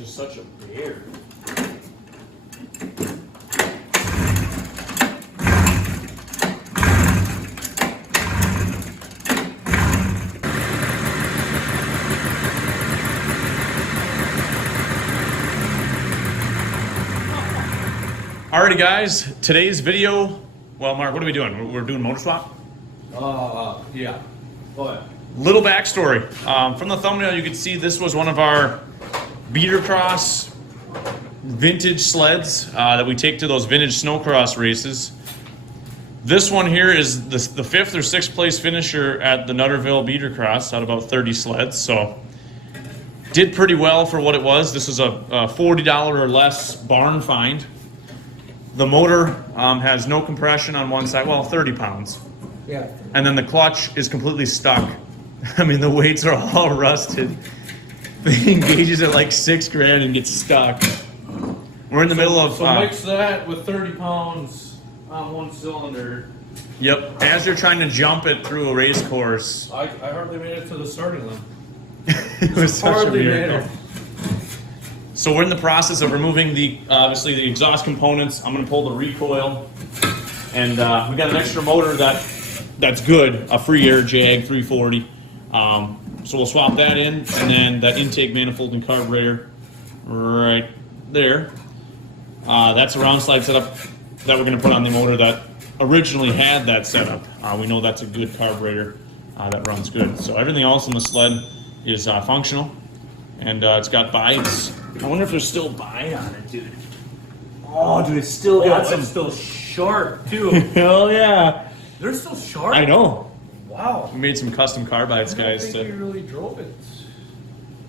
just such a bear. Alrighty guys, today's video, well Mark, what are we doing? We're doing motor swap? Yeah. Go ahead. Little backstory. From the thumbnail you can see this was one of our beater cross vintage sleds that we take to those vintage snowcross races. This one here is the 5th or 6th place finisher at the Nutterville Beater Cross out of about 30 sleds, so did pretty well for what it was. This was a $40 or less barn find. The motor has no compression on one side, well 30 pounds. Yeah. And then the clutch is completely stuck. I mean, the weights are all rusted. It engages at like $6,000 and gets stuck. We're in the middle of... So mix that with 30 pounds on one cylinder. Yep, as you're trying to jump it through a race course. I hardly made it to the starting line. It was such a Hardly made miracle. it. So we're in the process of removing the, obviously the exhaust components. I'm gonna pull the recoil. And we got an extra motor that's good, a free air Jag 340. So we'll swap that in, and then that intake manifold and carburetor right there. That's a round slide setup that we're gonna put on the motor that originally had that setup. We know that's a good carburetor that runs good. So everything else on the sled is functional, and it's got bites. I wonder if there's still bite on it, dude. Oh, dude, it's still got some. It's still sharp too. Hell yeah! They're still sharp. I know. Wow. We made some custom carbides, I guys. don't think we really drove it.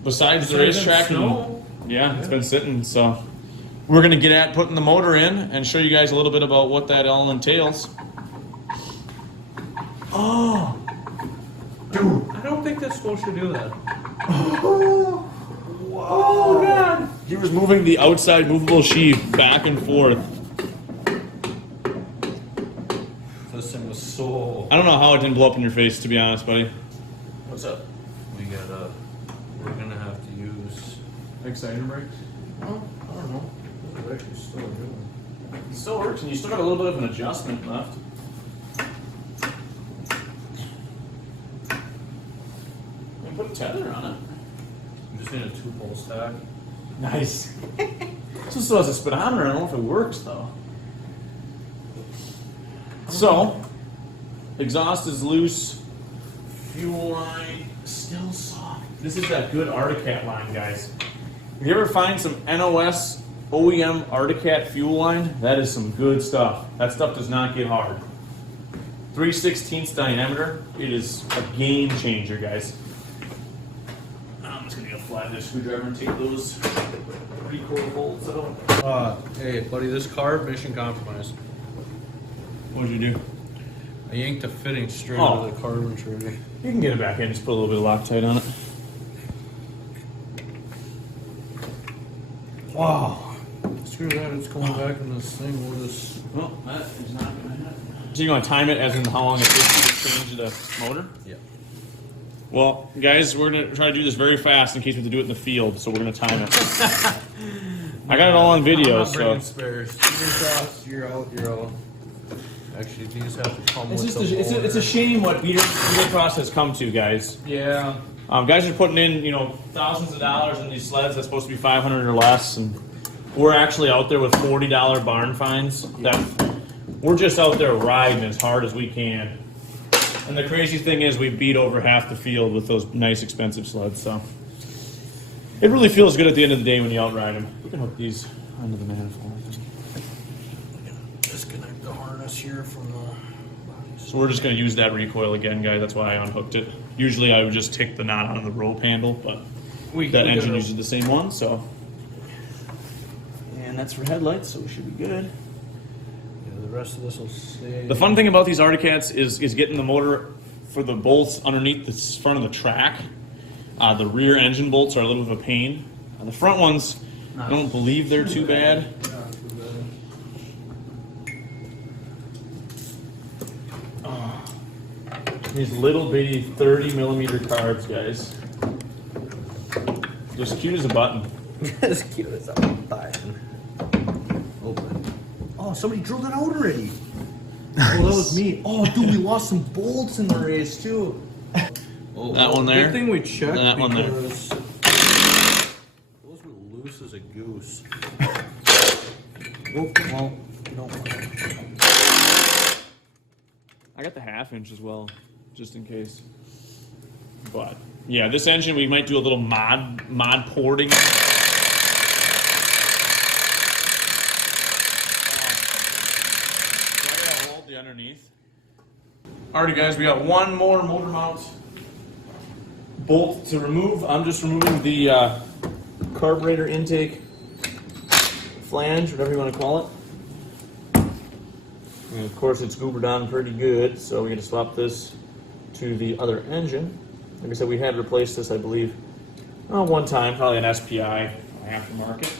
Besides the Besides racetrack, snow. yeah, it's been sitting. So we're gonna get at putting the motor in and show you guys a little bit about what that all entails. Oh, dude! I don't think that's supposed to do that. Oh god! He was moving the outside movable sheath back and forth. This thing was so. I don't know how it didn't blow up in your face, to be honest, buddy. What's up? We're gonna have to use. Exciter brakes? Well, I don't know. The brake is still good. It still works, and you still got a little bit of an adjustment left. You can put a tether on it. I'm just need a 2-pole stack. Nice. This one still has a speedometer. I don't know if it works though. So, exhaust is loose. Fuel line still soft. This is that good Arctic Cat line, guys. If you ever find some NOS OEM Arctic Cat fuel line, that is some good stuff. That stuff does not get hard. 3/16 diameter. It is a game changer, guys. I'm just gonna get a flathead screwdriver and take those recoil bolts out. Hey, buddy, this carb mission compromised. What'd you do? I yanked the fitting straight Oh. out of the carbon trigger. You can get it back in, just put a little bit of Loctite on it. Wow. Screw that, it's going back in this thing. We'll just. Well, that is not gonna happen. So you're gonna time it as in how long it takes you to change the motor? Yeah. Well, guys, we're gonna try to do this very fast in case we have to do it in the field, so we're gonna time it. I got it all on video, I'm not so. bringing spares. You're out, you're out, you're out. Actually, these have to come It's with just the it's a shame what beater cross has come to, guys. Yeah. Guys are putting in, thousands of dollars in these sleds that's supposed to be 500 or less, and we're actually out there with $40 barn finds. That we're just out there riding as hard as we can. And the crazy thing is, we beat over half the field with those nice, expensive sleds. So it really feels good at the end of the day when you outride them. We can hook these onto the manifold. Disconnect the harness here from the. So we're just going to use that recoil again, guys. That's why I unhooked it. Usually I would just take the knot out of the rope handle, but that engine uses the same one, so. And that's for headlights, so we should be good. Yeah, the rest of this will stay. The fun thing about these Arctic Cats is getting the motor for the bolts underneath the front of the track. The rear engine bolts are a little bit of a pain. The front ones, I don't believe they're too bad. Not too bad. These little bitty 30mm carbs, guys. Just cute as a button. As cute as a button. Open. Oh, somebody drilled it out already. Oh, that was me. Oh, dude, we lost some bolts in the race too. Oh, That one there. Good thing we checked That one there. because those were loose as a goose. Oh, well, you don't want it. I got the 1/2 inch as well, just in case. But yeah, this engine we might do a little mod porting. Hold the underneath. Alrighty, guys, we got one more motor mount bolt to remove. I'm just removing the carburetor intake flange, whatever you want to call it. And of course, it's goobered on pretty good, so we're going to swap this to the other engine. Like I said, we had replaced this, I believe, one time, probably an SPI aftermarket.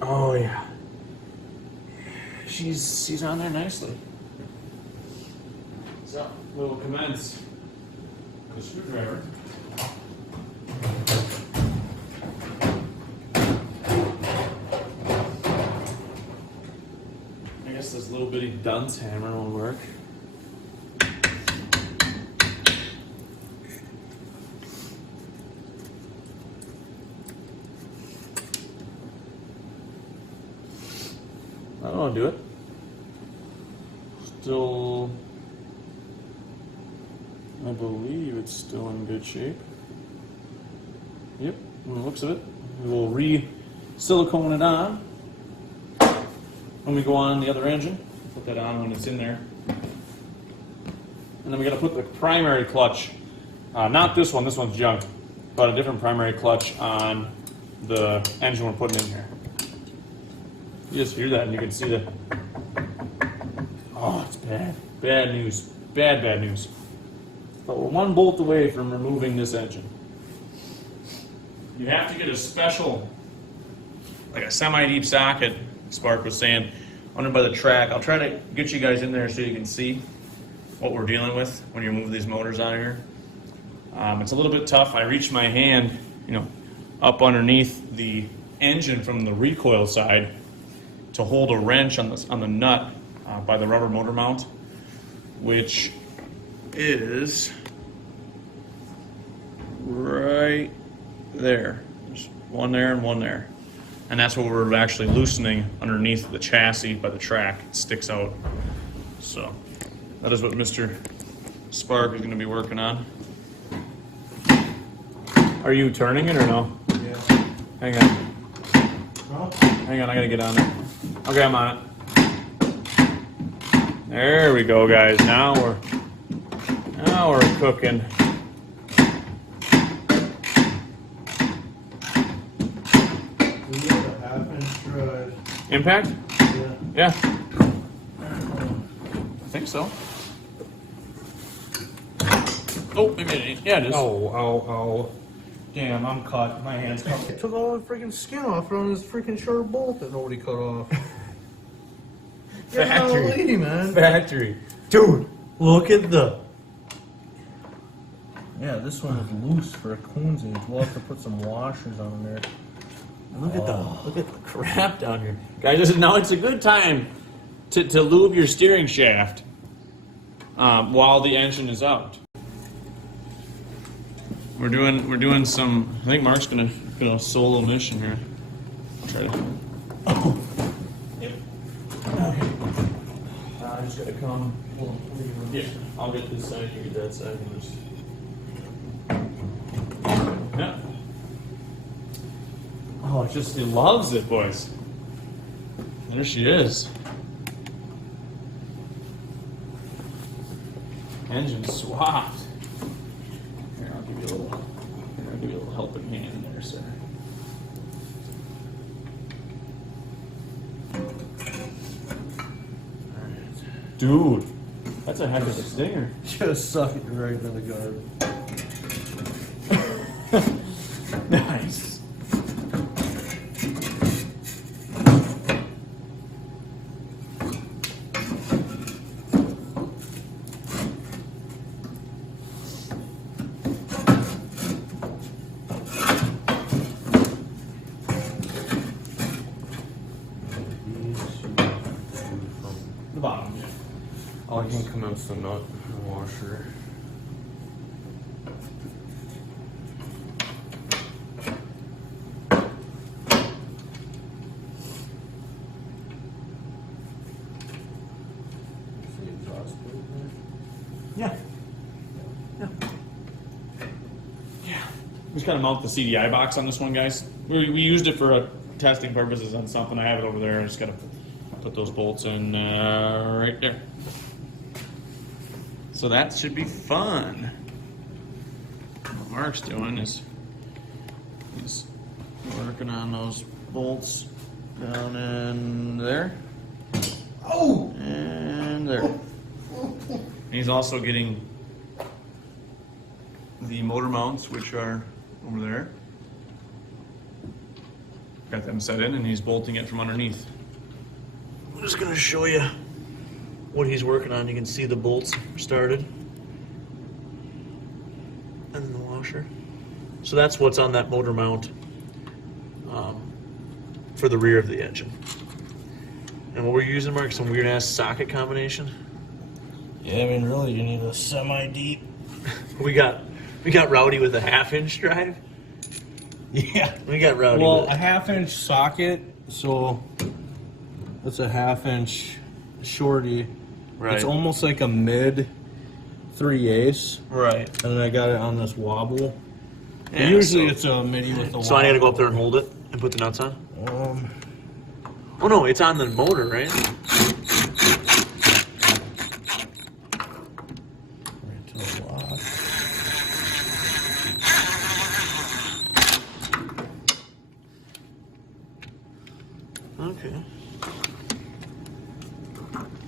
Oh yeah, she's on there nicely. So we'll commence the screwdriver. I guess this little bitty dunce hammer will work. I don't want to do it. Still, I believe it's still in good shape. Yep, from the looks of it. We'll re-silicone it on when we go on the other engine. Put that on when it's in there. And then we got to put the primary clutch, not this one, this one's junk, but a different primary clutch on the engine we're putting in here. You just hear that and you can see the, oh, it's bad. Bad news. Bad news. But we're one bolt away from removing this engine. You have to get a special, like a semi-deep socket, Spark was saying, under by the track. I'll try to get you guys in there so you can see what we're dealing with when you move these motors out of here. It's a little bit tough. I reached my hand, up underneath the engine from the recoil side to hold a wrench on the nut by the rubber motor mount, which is right there. There's one there and one there. And that's what we're actually loosening underneath the chassis by the track. It sticks out. So that is what Mr. Spark is going to be working on. Are you turning it or no? Yeah. Hang on. No? Hang on, I gotta get on it. Okay, I'm on it. There we go, guys. Now we're cooking. We need a 1/2 inch drive. Impact? Yeah. Yeah. I think so. Oh, maybe it ain't. Yeah, it is. Oh. Damn, I'm cut. My hand's cut. I took all the freaking skin off on this freaking sharp bolt that nobody cut off. Factory. Man. Factory. Dude, look at the... Yeah, this one is loose for a coonsies. We'll have to put some washers on there. Look at the crap down here, guys. Now it's a good time to lube your steering shaft while the engine is out. We're doing some. I think Mark's gonna go solo mission here. I'll try to. Oh. Yep. Okay. I just gotta come. Yeah, I'll get this side. You get that side. And just. Yeah. Oh, he loves it, boys. There she is. Engine swapped. Here, I'll give you a little helping hand there, sir. Alright. Dude, that's a heck of a stinger. Just suck it right in the guard. Nice. I can commence the nut washer. Yeah. We just gotta mount the CDI box on this one, guys. We used it for testing purposes on something. I have it over there. I just gotta put those bolts in right there. So that should be fun. What Mark's doing is he's working on those bolts down in there. Oh! And there. And he's also getting the motor mounts, which are over there. Got them set in, and he's bolting it from underneath. I'm just gonna show you what he's working on. You can see the bolts started. And then the washer. So that's what's on that motor mount for the rear of the engine. And what we're using, Mark, some weird ass socket combination. Yeah, I mean, really, you need a semi-deep. We got rowdy with a 1/2-inch drive. Yeah. We got rowdy. Well, with a 1/2-inch socket, so that's a 1/2-inch shorty. Right. It's almost like a mid 3/8. Right. And then I got it on this wobble. Yeah, Usually so- it's a midi with the wobble. So I gotta go up there and hold it and put the nuts on? Oh no, it's on the motor, right? Right to the lock. Okay.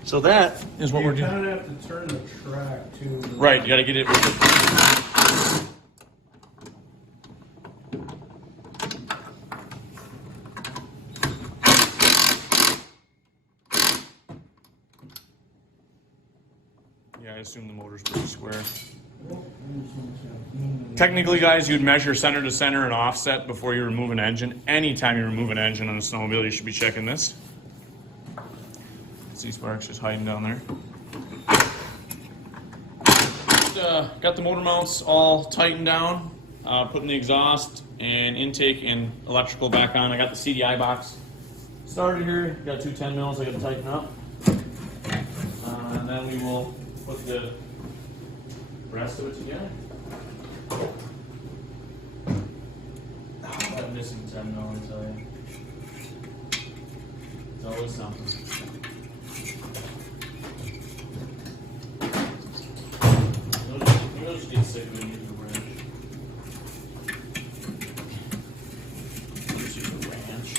So that is what we're You doing. kind of have to turn the track to. Right, you gotta get it with the... Yeah, I assume the motor's pretty square. Technically, guys, you'd measure center to center and offset before you remove an engine. Anytime you remove an engine on a snowmobile, you should be checking this. See Sparks just hiding down there. Got the motor mounts all tightened down, putting the exhaust and intake and electrical back on. I got the CDI box started here. Got 2 10 mils I got to tighten up. And then we will put the rest of it together. I'm missing 10 mil, I tell you. It's always something. You'll just get sick when you use the wrench. Just use the wrench.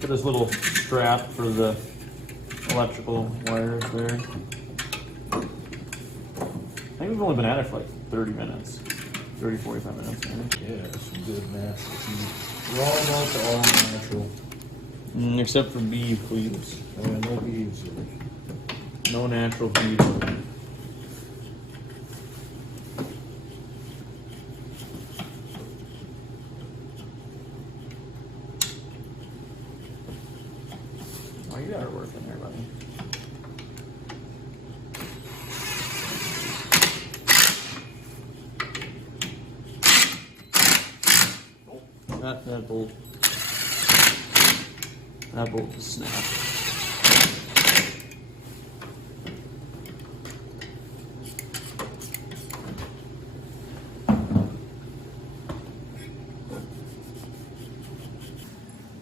Put this little strap for the electrical wires there. I think we've only been at it for like 30 minutes. 30, 45 minutes, maybe. Yeah, some good nasty teeth. We're all about the all natural. Except for bees, please. Oh, yeah, no beads. No natural bees. Oh, you got it working there, buddy. That bolt. That bolt is snapped.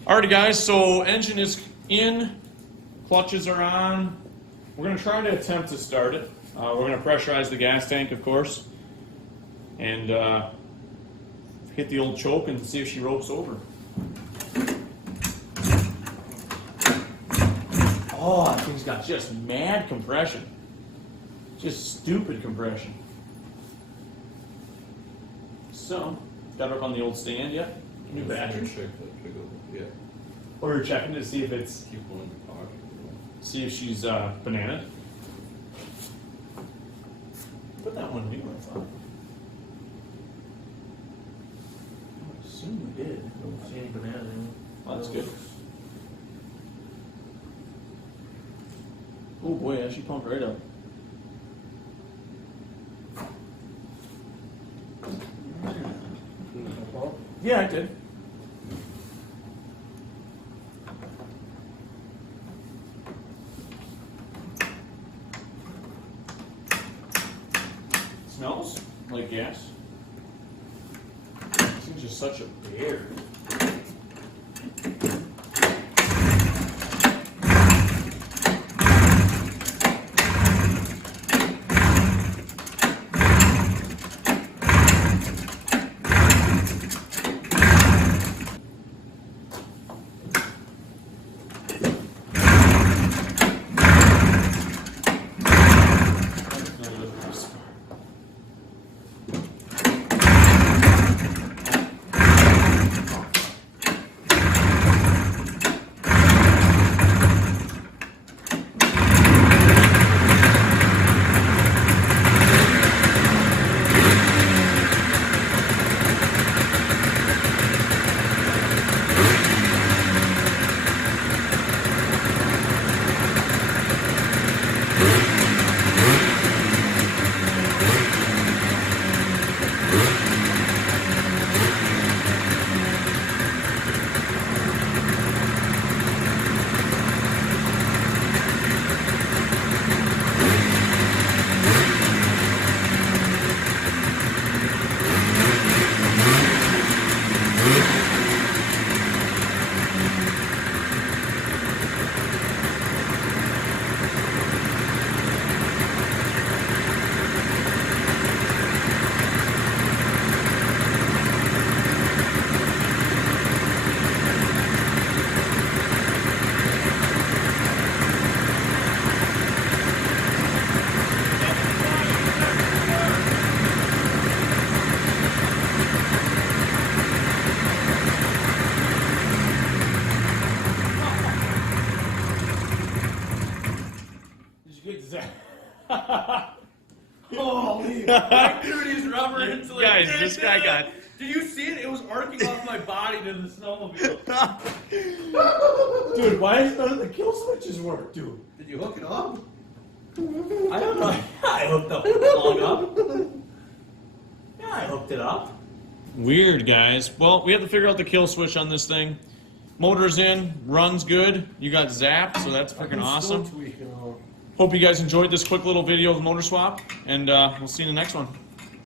Alrighty guys, so engine is in, clutches are on. We're going to try to attempt to start it. We're going to pressurize the gas tank, of course, and hit the old choke and see if she ropes over. Oh, that thing's got just mad compression. Just stupid compression. So, got her up on the old stand yet? New battery? Yeah. Or you're checking to see if it's, Keep one in the pocket. see if she's banana. Put that one new, I thought. I assume we did. Don't see any bananas in it. Well, that's good. Oh boy, she pumped right up. Yeah, I did. Smells like gas. This thing's just such a bear. Holy, right through these rubber insulators. Guys, this guy got. Did you see it? It was arcing off my body to the snowmobile. Dude, why does none of the kill switches work, dude? Did you hook it up? I don't know. I hooked the plug up. Yeah, I hooked it up. Weird, guys. Well, we have to figure out the kill switch on this thing. Motor's in, runs good. You got zapped, so that's freaking awesome. Hope you guys enjoyed this quick little video of the motor swap, and we'll see you in the next one.